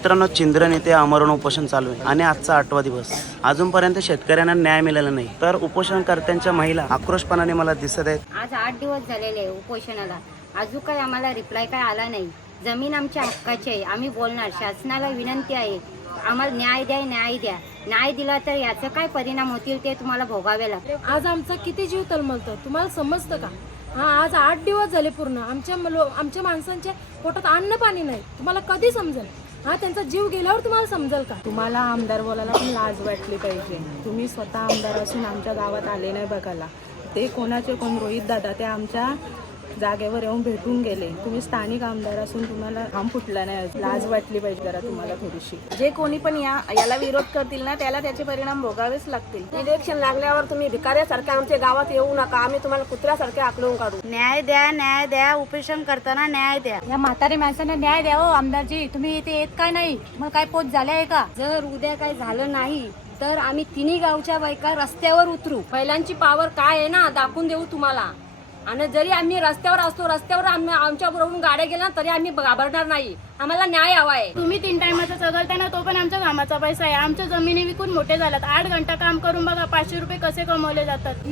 मित्रांनो चिंद्रन येथे आमरण उपोषण चालू आहे आणि आजचा आठवा दिवस. अजूनपर्यंत शेतकऱ्यांना न्याय मिळाला नाही. तर उपोषणकर्त्यांच्या महिला आक्रोशपणाने मला दिसत आहेत. आज आठ दिवस झालेले आहे उपोषणाला. अजून काही आम्हाला रिप्लाय काय आला नाही. जमीन आमच्या हक्काची आहे. आम्ही बोलणार. शासनाला विनंती आहे. आम्हाला न्याय द्या न्याय द्या. न्याय दिला तर याचं काय परिणाम होतील ते तुम्हाला भोगावे लागतील आज आमचा किती जीव तलमलतो? तुम्हाला समजतं का? हा आज आठ दिवस झाले पूर्ण. आमच्या लो आमच्या माणसांच्या पोटात अन्न पाणी नाही. तुम्हाला कधी समजेल? हा त्यांचा जीव गेल्यावर तुम्हाला समजेल का? तुम्हाला आमदार बोलायला पण लाज वाटली पाहिजे. तुम्ही स्वतः आमदार असून आमच्या गावात आले नाही बघायला. ते कोणाचे कोण? रोहित दादा. ते आमच्या जागेवर येऊन भेटून गेले. तुम्ही स्थानिक आमदार असून तुम्हाला घाम फुटला नाही. लाज वाटली पाहिजे जरा तुम्हाला थोडीशी. जे कोणी पण या याला विरोध करतील ना त्याला त्याचे परिणाम भोगावेच लागतील. इलेक्शन लागल्यावर तुम्ही भिकाऱ्यासारखे आमच्या गावात येऊ नका. आम्ही तुम्हाला कुत्र्यासारखे आकलून काढू. न्याय द्या न्याय द्या. उपोषण करताना न्याय द्या. या म्हातारे माणसांना न्याय द्या हो आमदारजी. तुम्ही इथे येत काय नाही? मग काय पोच झाले आहे का? जर उद्या काय झालं नाही तर आम्ही तिन्ही गावच्या बायका रस्त्यावर उतरू. महिलांची पावर काय आहे ना दाखवून देऊ तुम्हाला. आणि जरी आम्ही रस्त्यावर असतो रस्त्यावर आम्ही आमच्या बरोबर गाड्या गेल्या ना, तरी आम्ही घाबरणार नाही. आम्हाला न्याय हवा आहे. तुम्ही तीन टायमाचा चगलता ना तो पण आमच्या कामाचा पैसा आहे. आमच्या जमिनी विकून मोठे झाल्यात आठ घंटा काम करून बघा पाचशे रुपये कसे कमवले जातात.